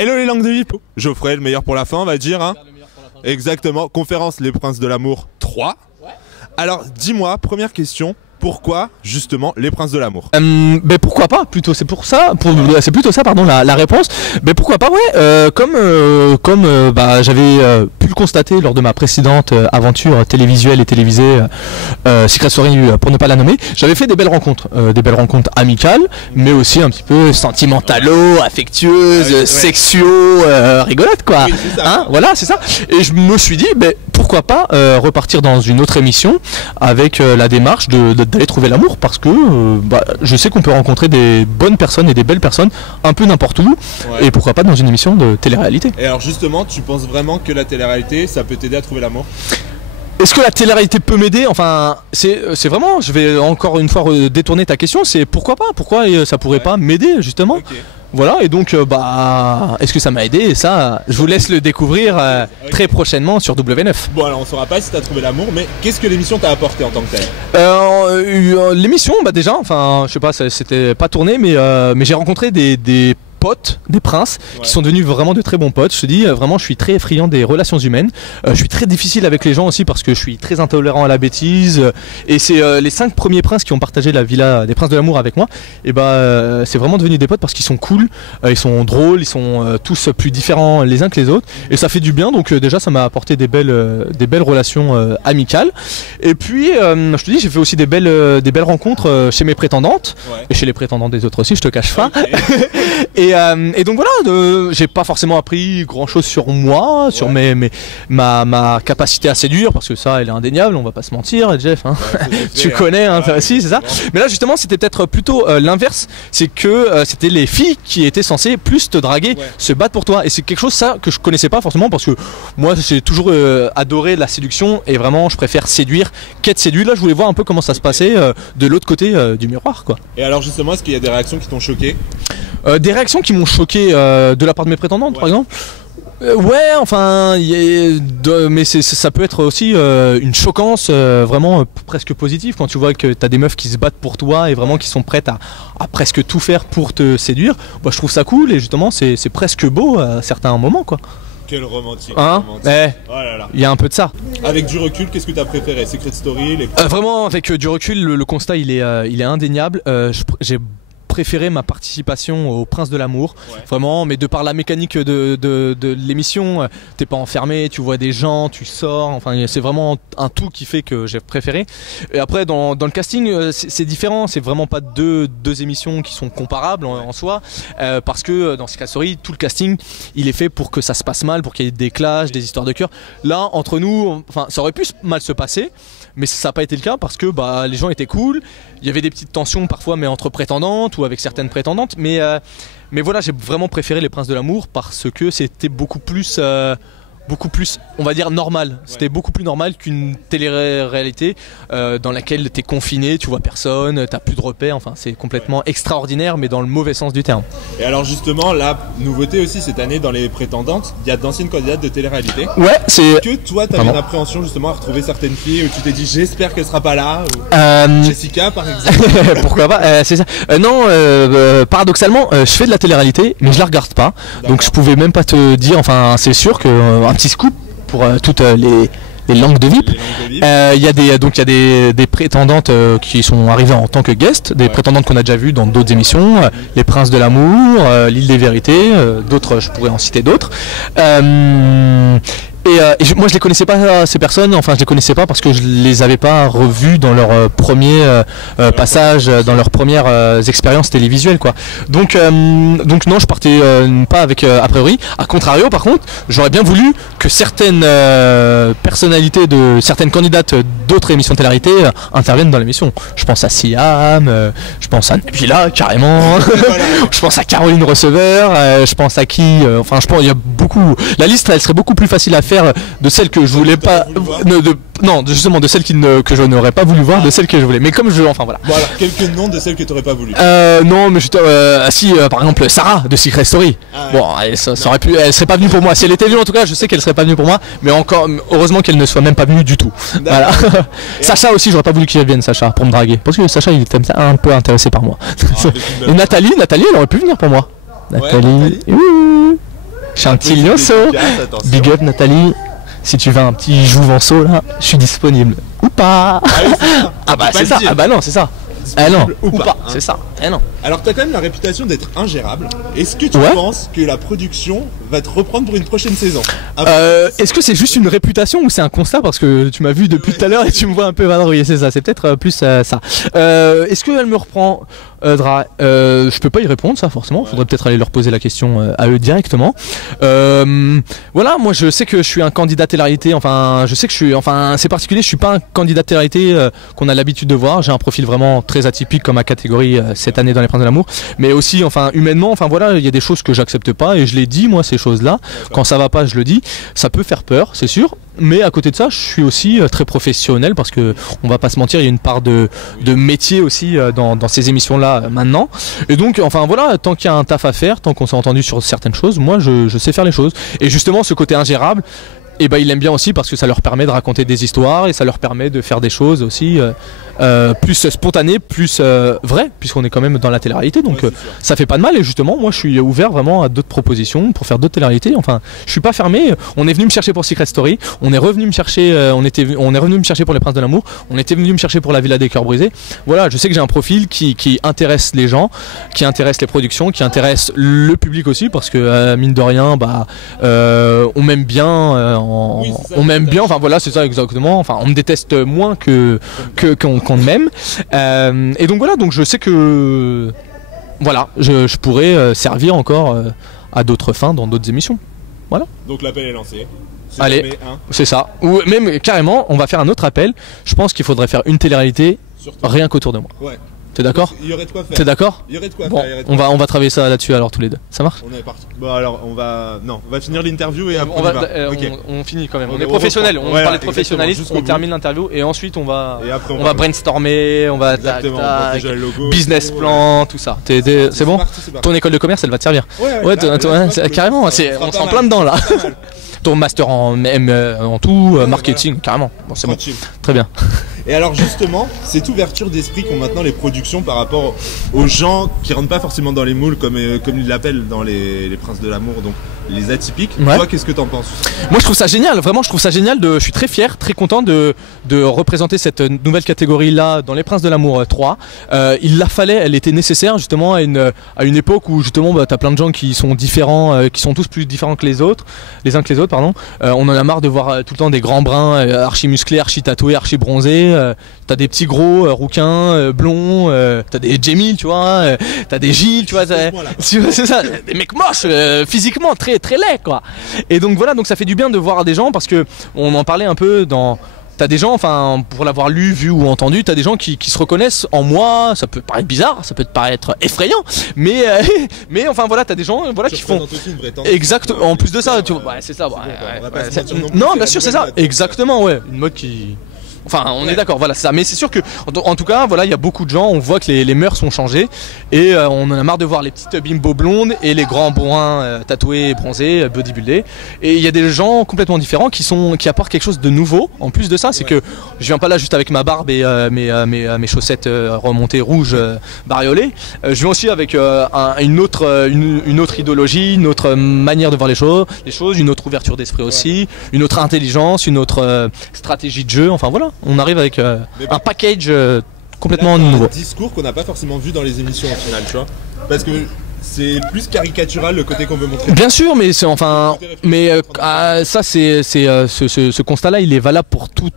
Hello les langues de VIP. Geoffrey, le meilleur pour la fin, on va dire. Hein. Exactement. Conférence Les Princes de l'amour 3. Ouais. Alors, dis-moi, première question. Pourquoi justement Les Princes de l'amour? Ben pourquoi pas plutôt, c'est pour ça, c'est plutôt ça pardon la réponse. Ben pourquoi pas, ouais, comme bah, j'avais pu le constater lors de ma précédente aventure télévisuelle et télévisée Secret Story pour ne pas la nommer, j'avais fait des belles rencontres amicales, mais aussi un petit peu sentimentalo, affectueuses, sexuaux, rigolotes quoi. Oui, ça, hein, voilà, c'est ça. Et je me suis dit, ben pourquoi pas repartir dans une autre émission avec la démarche d'aller trouver l'amour, parce que bah, je sais qu'on peut rencontrer des bonnes personnes et des belles personnes un peu n'importe où, et pourquoi pas dans une émission de télé-réalité. Et alors justement, tu penses vraiment que la télé-réalité, ça peut t'aider à trouver l'amour? Est-ce que la télé-réalité peut m'aider? Enfin, c'est vraiment, je vais encore une fois détourner ta question, c'est pourquoi pas? Pourquoi ça pourrait pas m'aider justement? Voilà, et donc, bah, est-ce que ça m'a aidé? Et ça, je vous laisse le découvrir très prochainement sur W9. Bon, alors on saura pas si tu as trouvé l'amour, mais qu'est-ce que l'émission t'a apporté en tant que telle? L'émission, bah déjà, enfin, je sais pas, c'était pas tourné, mais j'ai rencontré des potes, des princes, qui sont devenus vraiment de très bons potes. Je te dis, vraiment, je suis très friand des relations humaines. Je suis très difficile avec les gens aussi parce que je suis très intolérant à la bêtise. Et c'est les 5 premiers princes qui ont partagé la villa des Princes de l'amour avec moi. Et bah, c'est vraiment devenu des potes parce qu'ils sont cool, ils sont drôles, ils sont tous plus différents les uns que les autres. Et ça fait du bien. Donc déjà, ça m'a apporté des belles relations amicales. Et puis, je te dis, j'ai fait aussi des belles rencontres chez mes prétendantes et chez les prétendants des autres aussi. Je te cache pas. Et donc voilà, j'ai pas forcément appris grand chose sur moi, sur ma capacité à séduire, parce que ça elle est indéniable, on va pas se mentir, Jeff, hein. Tu connais, hein, aussi, c'est ça. Mais là justement c'était peut-être plutôt l'inverse, c'est que c'était les filles qui étaient censées plus te draguer, se battre pour toi, et c'est quelque chose ça que je connaissais pas forcément, parce que moi j'ai toujours adoré la séduction, et vraiment je préfère séduire qu'être séduit. Là je voulais voir un peu comment ça se passait de l'autre côté du miroir quoi. Et alors justement, est-ce qu'il y a des réactions qui t'ont choqué? Des réactions qui m'ont choqué de la part de mes prétendantes par exemple. Ouais, enfin, mais ça peut être aussi une choquance vraiment presque positive quand tu vois que t'as des meufs qui se battent pour toi et vraiment qui sont prêtes à presque tout faire pour te séduire. Bah, je trouve ça cool et justement c'est presque beau à certains moments quoi. Quel romantique, hein, oh là là. Il y a un peu de ça. Avec du recul, qu'est-ce que tu as préféré? Secret Story, vraiment, avec du recul, le constat il est indéniable. J'ai préféré ma participation au Prince de l'amour, vraiment, mais de par la mécanique de l'émission, t'es pas enfermé, tu vois des gens, tu sors, enfin c'est vraiment un tout qui fait que j'ai préféré. Et après dans le casting c'est différent, c'est vraiment pas deux émissions qui sont comparables en soi, parce que dans Secret Story tout le casting il est fait pour que ça se passe mal, pour qu'il y ait des clashs, des histoires de cœur. Là entre nous, enfin ça aurait pu mal se passer, mais ça n'a pas été le cas parce que bah, les gens étaient cool, il y avait des petites tensions parfois mais entre prétendantes ou avec certaines prétendantes, mais voilà, j'ai vraiment préféré Les Princes de l'amour parce que c'était beaucoup plus on va dire normal, c'était beaucoup plus normal qu'une télé-réalité dans laquelle t'es confiné, tu vois personne, t'as plus de repères, enfin c'est complètement extraordinaire mais dans le mauvais sens du terme. Et alors justement la nouveauté aussi cette année dans les prétendantes, il y a d'anciennes candidates de télé-réalité. Ouais, c'est... Est-ce que toi t'avais une appréhension justement à retrouver certaines filles où tu t'es dit j'espère qu'elle sera pas là ou... Jessica par exemple. Pourquoi pas, c'est ça. Non, paradoxalement je fais de la télé-réalité mais je la regarde pas, donc je pouvais même pas te dire, enfin c'est sûr que un petit scoop pour toutes les langues de VIP. Il y a des prétendantes qui sont arrivées en tant que guest, des prétendantes qu'on a déjà vues dans d'autres émissions, les Princes de l'amour, l'île des vérités, d'autres, je pourrais en citer d'autres. Moi je les connaissais pas ces personnes, enfin je les connaissais pas parce que je les avais pas revues dans leur premier passage, dans leurs premières expériences télévisuelles quoi. Donc non, je partais pas avec a priori. A contrario par contre, j'aurais bien voulu que certaines personnalités de certaines candidates d'autres émissions de télé-réalité interviennent dans l'émission. Je pense à Siam, je pense à Nabila carrément, je pense à Caroline Receveur, je pense à qui, enfin je pense il y a beaucoup. La liste elle serait beaucoup plus facile à faire de celles que je voulais pas, non justement de celles que je n'aurais pas voulu voir, de celles que je voulais, mais comme je, enfin voilà. Bon alors quelques noms de celles que tu n'aurais pas voulu. Non mais si par exemple Sarah de Secret Story, bon ça aurait pu, elle serait pas venue pour moi, si elle était venue en tout cas je sais qu'elle serait pas venue pour moi, mais encore heureusement qu'elle ne soit même pas venue du tout. Voilà. Sacha aussi, j'aurais pas voulu qu'il vienne, Sacha, pour me draguer, parce que Sacha il était un peu intéressé par moi. Et Nathalie elle aurait pu venir pour moi. Nathalie. Je suis un petit lionceau. Big up Nathalie. Si tu veux un petit jouvenceau là, je suis disponible. Ou pas. Ah bah c'est ça. Ah bah non, c'est ça. Non, ou pas, hein. C'est ça. Non. Alors t'as quand même la réputation d'être ingérable. Est-ce que tu penses que la production va te reprendre pour une prochaine saison? Est-ce que c'est juste une réputation ou c'est un constat? Parce que tu m'as vu depuis tout à l'heure et tu me vois un peu vadrouiller, c'est ça. C'est peut-être plus ça. Est-ce qu'elle me reprend je peux pas y répondre ça forcément. Faudrait peut-être aller leur poser la question à eux directement. Voilà, moi je sais que je suis un candidat télé-réalité. Enfin, je sais que je suis. Enfin, c'est particulier. Je suis pas un candidat télé-réalité qu'on a l'habitude de voir. J'ai un profil vraiment très atypique comme ma catégorie cette année dans les Princes de l'amour. Mais aussi, enfin, humainement, enfin voilà, il y a des choses que j'accepte pas et je les dis moi ces choses-là. Quand ça va pas, je le dis. Ça peut faire peur, c'est sûr. Mais à côté de ça, je suis aussi très professionnel parce que on va pas se mentir, il y a une part de métier aussi dans ces émissions-là maintenant. Et donc, enfin voilà, tant qu'il y a un taf à faire, tant qu'on s'est entendu sur certaines choses, moi je sais faire les choses. Et justement, ce côté ingérable, et ben il aime bien aussi parce que ça leur permet de raconter des histoires et ça leur permet de faire des choses aussi plus spontanées, plus vraies, puisqu'on est quand même dans la télé-réalité, donc ça fait pas de mal. Et justement, moi je suis ouvert vraiment à d'autres propositions pour faire d'autres télé-réalités. Enfin, je suis pas fermé. On est venu me chercher pour Secret Story, on est revenu me chercher, on est revenu me chercher pour les Princes de l'amour, on était venu me chercher pour la Villa des Cœurs Brisés. Voilà, je sais que j'ai un profil qui intéresse les gens, qui intéresse les productions, qui intéresse le public aussi, parce que mine de rien, bah on m'aime bien. On m'aime bien, enfin voilà, c'est ça exactement. Enfin, on me déteste moins qu'on m'aime. Et donc voilà, donc je sais que voilà, je pourrais servir encore à d'autres fins dans d'autres émissions. Voilà. Donc l'appel est lancé. Allez, c'est ça. Ou même carrément, on va faire un autre appel. Je pense qu'il faudrait faire une télé-réalité rien qu'autour de moi. Ouais. T'es d'accord? Il y aurait de quoi faire. T'es d'accord? Il y aurait de quoi faire. On va travailler ça là-dessus alors tous les deux. Ça marche? On est parti. Bon alors on va finir l'interview et après on finit quand même. On est professionnel. On parle de professionnalisme. On termine l'interview et ensuite on va brainstormer. On va business plan, tout ça. C'est bon? Ton école de commerce, elle va te servir. Ouais, carrément. On s'en plein dedans là. Ton master en tout, marketing, carrément. Bon, c'est bon. Très bien. Et alors justement, cette ouverture d'esprit qu'ont maintenant les productions par rapport aux gens qui rentrent pas forcément dans les moules comme ils l'appellent dans les Princes de l'amour, donc les atypiques. Toi, qu'est-ce que t'en penses? Moi, je trouve ça génial. Vraiment, je trouve ça génial. Je suis très fier, très content de représenter cette nouvelle catégorie-là dans les Princes de l'amour 3. Il la fallait, elle était nécessaire justement à une époque où justement t'as plein de gens qui sont différents, qui sont tous plus différents que les uns que les autres, pardon. On en a marre de voir tout le temps des grands bruns archi musclés, archi tatoués, archi bronzés. T'as des petits gros rouquins blonds, t'as des Jamil, tu vois, t'as des Gilles, tu vois, c'est ça, des mecs moches physiquement très très laids quoi. Et donc voilà, donc ça fait du bien de voir des gens parce que on en parlait un peu dans. T'as des gens, enfin, pour l'avoir lu, vu ou entendu, t'as des gens qui se reconnaissent en moi. Ça peut paraître bizarre, ça peut te paraître effrayant, mais enfin voilà, t'as des gens, voilà, qui font. Exactement. En plus de ça, tu vois, ouais, c'est ça. Non, bien sûr, c'est ça. Exactement, ouais. Une mode qui. Enfin, on est d'accord, voilà, c'est ça. Mais c'est sûr que, en tout cas, voilà, il y a beaucoup de gens, on voit que les mœurs sont changées et on en a marre de voir les petites bimbo blondes et les grands bruns tatoués, bronzés, bodybuildés. Et il y a des gens complètement différents qui apportent quelque chose de nouveau. En plus de ça, c'est que je viens pas là juste avec ma barbe et mes chaussettes remontées rouges bariolées. Je viens aussi avec une autre idéologie, une autre manière de voir les choses, une autre ouverture d'esprit aussi, une autre intelligence, une autre stratégie de jeu. Enfin voilà. On arrive avec un package complètement nouveau. Un discours qu'on n'a pas forcément vu dans les émissions en finale, tu vois. Parce que c'est plus caricatural le côté qu'on veut montrer. Bien sûr, mais c'est enfin, ça c'est ce constat-là, il est valable pour tous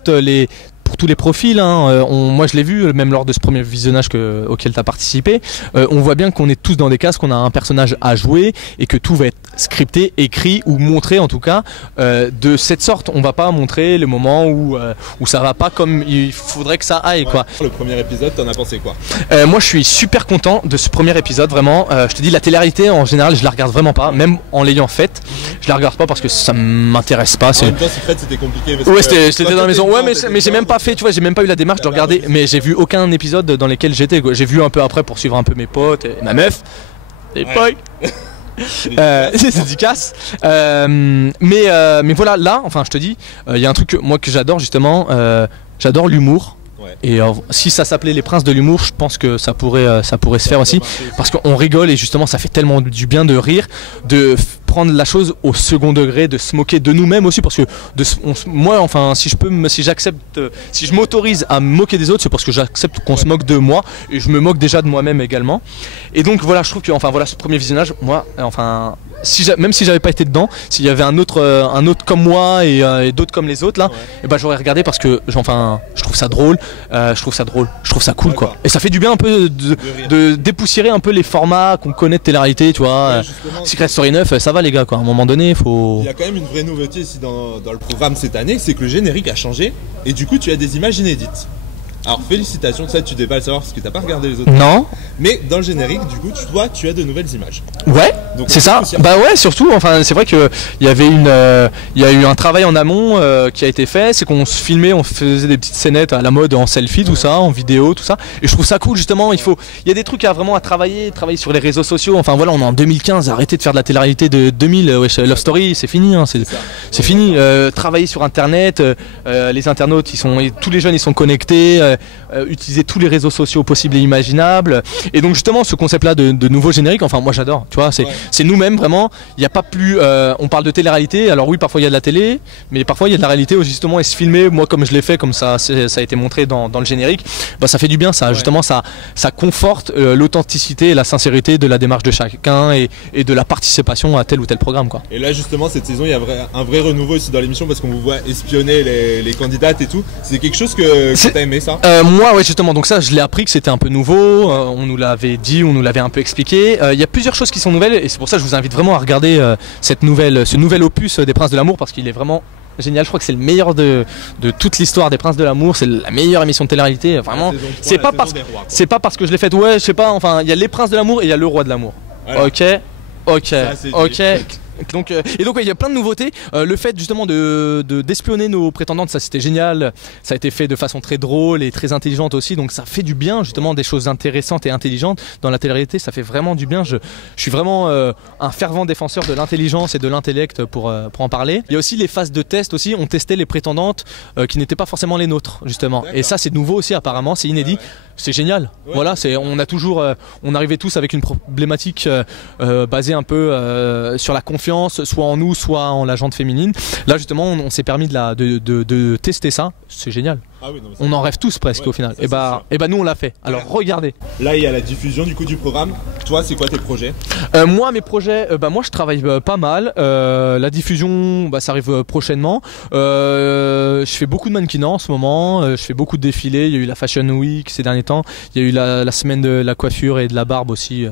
les profils, hein. Moi je l'ai vu même lors de ce premier visionnage auquel tu as participé, on voit bien qu'on est tous dans des cases, qu'on a un personnage à jouer et que tout va être scripté, écrit ou montré en tout cas de cette sorte. On va pas montrer les moments où ça va pas comme il faudrait que ça aille quoi. Le premier épisode, t'en as pensé quoi? Moi je suis super content de ce premier épisode, vraiment. Je te dis, la télé-réalité en général je la regarde vraiment pas, même en l'ayant faite, je la regarde pas parce que ça m'intéresse pas. En même temps, Secret c'était compliqué. Ouais, c'était dans la maison. Ouais, mais j'ai même pas fait, tu vois, j'ai même pas eu la démarche de regarder, mais j'ai vu aucun épisode dans lesquels j'étais. J'ai vu un peu après pour suivre un peu mes potes et ma meuf. Les boys. C'est dédicace. Mais voilà, là, enfin, je te dis, il y a un truc que j'adore justement. J'adore l'humour. Et si ça s'appelait les Princes de l'humour, je pense que ça pourrait se faire aussi, parce qu'on rigole et justement ça fait tellement du bien de rire, de prendre la chose au second degré, de se moquer de nous-mêmes aussi, parce que moi, enfin, si j'accepte, si je m'autorise à me moquer des autres, c'est parce que j'accepte qu'on se moque de moi, et je me moque déjà de moi-même également. Et donc voilà, je trouve que, enfin voilà, ce premier visionnage, moi, enfin, même si j'avais pas été dedans, s'il y avait un autre comme moi et d'autres comme les autres là, et ben j'aurais regardé parce que, enfin, je trouve ça drôle, je trouve ça cool quoi. Et ça fait du bien un peu de dépoussiérer un peu les formats qu'on connaît de télé-réalité, tu vois. Secret Story 9, ça va les gars quoi. À un moment donné, faut. Il y a quand même une vraie nouveauté ici dans le programme cette année, c'est que le générique a changé et du coup tu as des images inédites. Alors félicitations, ça tu devais pas le savoir parce que t'as pas regardé les autres. Non. Mais dans le générique, du coup, tu as de nouvelles images. Ouais. C'est ça. Bah ouais, surtout. Enfin, c'est vrai que il y a eu un travail en amont qui a été fait. C'est qu'on se filmait, on faisait des petites scénettes à la mode en selfie, tout ça, en vidéo, tout ça. Et je trouve ça cool justement. Il y a des trucs à vraiment travailler sur les réseaux sociaux. Enfin voilà, on est en 2015. Arrêtez de faire de la télé-réalité de 2000. Love Story, c'est fini. Hein, c'est fini. Travailler sur Internet. Les internautes, tous les jeunes, ils sont connectés. Utiliser tous les réseaux sociaux possibles et imaginables. Et donc justement ce concept là de nouveau générique, enfin moi j'adore, tu vois, c'est nous-mêmes vraiment. Il n'y a pas plus, on parle de télé-réalité, alors oui parfois il y a de la télé, mais parfois il y a de la réalité où justement et se filmer, moi comme je l'ai fait, comme ça a été montré dans le générique, bah ça fait du bien, ça justement ça conforte l'authenticité et la sincérité de la démarche de chacun et de la participation à tel ou tel programme quoi. Et là justement cette saison il y a un vrai renouveau aussi dans l'émission parce qu'on vous voit espionner les candidates et tout. C'est quelque chose que t'as aimé ça? Moi ouais justement, donc ça je l'ai appris que c'était un peu nouveau, on nous l'avait dit, on nous l'avait un peu expliqué. Il y a plusieurs choses qui sont nouvelles et c'est pour ça que je vous invite vraiment à regarder ce nouvel opus des Princes de l'amour parce qu'il est vraiment génial. Je crois que c'est le meilleur de toute l'histoire des Princes de l'amour, c'est la meilleure émission de télé-réalité vraiment. C'est pas parce que je l'ai faite, ouais je sais pas, enfin il y a les Princes de l'amour et il y a le Roi de l'amour. Voilà. Ok. Donc, ouais, il y a plein de nouveautés. Le fait justement d'espionner nos prétendantes, ça c'était génial. Ça a été fait de façon très drôle et très intelligente aussi. Donc ça fait du bien justement, des choses intéressantes et intelligentes dans la télé-réalité. Ça fait vraiment du bien. Je suis vraiment un fervent défenseur de l'intelligence et de l'intellect pour en parler. Il y a aussi les phases de test aussi. On testait les prétendantes qui n'étaient pas forcément les nôtres justement. Et ça c'est nouveau aussi apparemment. C'est inédit. C'est génial. Ouais. Voilà, on arrivait tous avec une problématique basée un peu sur la confiance, soit en nous, soit en la jante féminine. Là justement, on s'est permis de tester ça. C'est génial. Ah oui, non, on en rêve tous presque au final. Et bah nous on l'a fait. Alors regardez. Là il y a la diffusion du coup du programme. Toi c'est quoi tes projets? Moi mes projets, moi je travaille pas mal. La diffusion, ça arrive prochainement. Je fais beaucoup de mannequinat en ce moment. Je fais beaucoup de défilés. Il y a eu la Fashion Week ces derniers temps. Il y a eu la semaine de la coiffure et de la barbe aussi.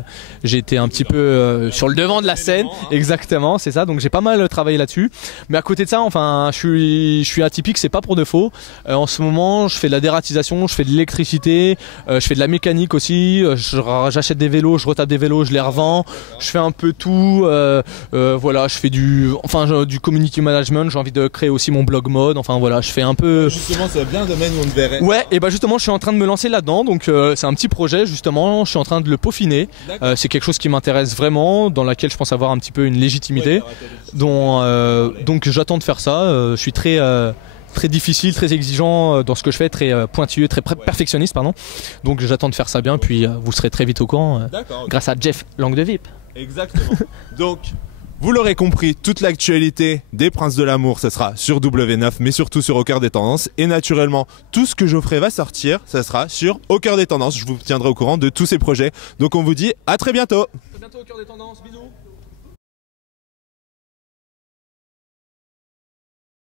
J'ai été un petit peu sur le devant de la scène. Exactement, c'est ça. Donc j'ai pas mal travaillé là-dessus. Mais à côté de ça, enfin je suis atypique, c'est pas pour de faux. En ce moment je fais de la dératisation, je fais de l'électricité, je fais de la mécanique aussi, j'achète des vélos, je retape des vélos, je les revends, je fais un peu tout, voilà, je fais du community management, j'ai envie de créer aussi mon blog mode, enfin voilà, je fais un peu... Justement c'est bien un domaine où on te verrait. Ouais, et justement je suis en train de me lancer là-dedans, donc c'est un petit projet justement, je suis en train de le peaufiner, c'est quelque chose qui m'intéresse vraiment, dans laquelle je pense avoir un petit peu une légitimité, donc j'attends de faire ça, je suis très difficile, très exigeant dans ce que je fais, très pointilleux, très perfectionniste pardon. Donc j'attends de faire ça bien, puis vous serez très vite au courant grâce à Jeff Langue de VIP. Exactement. Donc vous l'aurez compris, toute l'actualité des Princes de l'amour, ce sera sur W9, mais surtout sur Au Cœur des Tendances. Et naturellement, tout ce que Geoffrey va sortir, ça sera sur Au Cœur des Tendances. Je vous tiendrai au courant de tous ces projets. Donc on vous dit à très bientôt. À bientôt Au Cœur des Tendances, bisous.